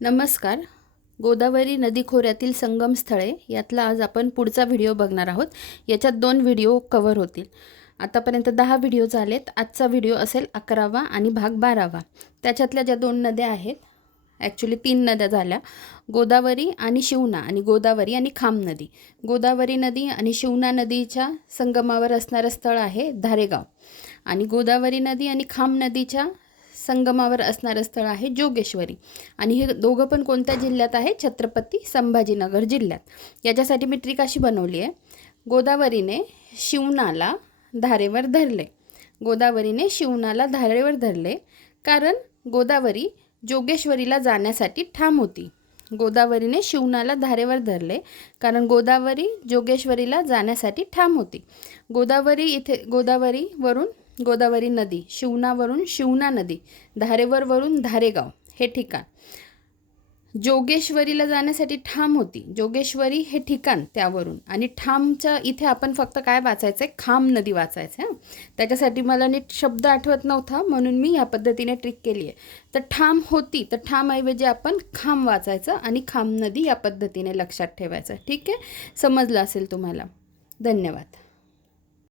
नमस्कार. गोदावरी नदी खोऱ्यातील संगमस्थळे यातला आज आपण पुढचा व्हिडिओ बघणार आहोत. याच्यात दोन व्हिडिओ कवर होतील. आतापर्यंत दहा व्हिडिओ झालेत. आजचा व्हिडिओ असेल अकरावा आणि भाग बारावा. त्याच्यातल्या ज्या दोन नद्या आहेत ॲक्च्युली तीन नद्या झाल्या. गोदावरी आणि शिवना आणि गोदावरी आणि खाम नदी. गोदावरी नदी आणि शिवना नदीच्या संगमावर असणारं स्थळ आहे धारेगाव. आणि गोदावरी नदी आणि खाम नदीच्या संगमावर असणारं स्थळ आहे जोगेश्वरी. आणि हे दोघं पण कोणत्या जिल्ह्यात आहे? छत्रपती संभाजीनगर जिल्ह्यात. याच्यासाठी मी ट्रिक अशी बनवली आहे. गोदावरीने शिवनाला धारेवर धरले. गोदावरीने शिवनाला धारेवर धरले कारण गोदावरी जोगेश्वरीला जाण्यासाठी ठाम होती. गोदावरीने शिवनाला धारेवर धरले कारण गोदावरी जोगेश्वरीला जाण्यासाठी ठाम होती. गोदावरी इथे गोदावरीवरून गोदावरी नदी शिवनावरून शिवना नदी धारेवरवरून धारेगाव हे ठिकाण. जोगेश्वरीला जाण्यासाठी ठाम होती. जोगेश्वरी हे ठिकाण त्यावरून. आणि ठामच्या इथे आपण फक्त काय वाचायचं आहे खाम नदी वाचायचं आहे त्याच्यासाठी मला नीट शब्द आठवत नव्हता म्हणून मी ह्या पद्धतीने ट्रिक केली आहे तर ठाम होती तर ठामऐवजी आपण खाम वाचायचं आणि खाम नदी या पद्धतीने लक्षात ठेवायचं. ठीक आहे? समजलं असेल तुम्हाला? धन्यवाद.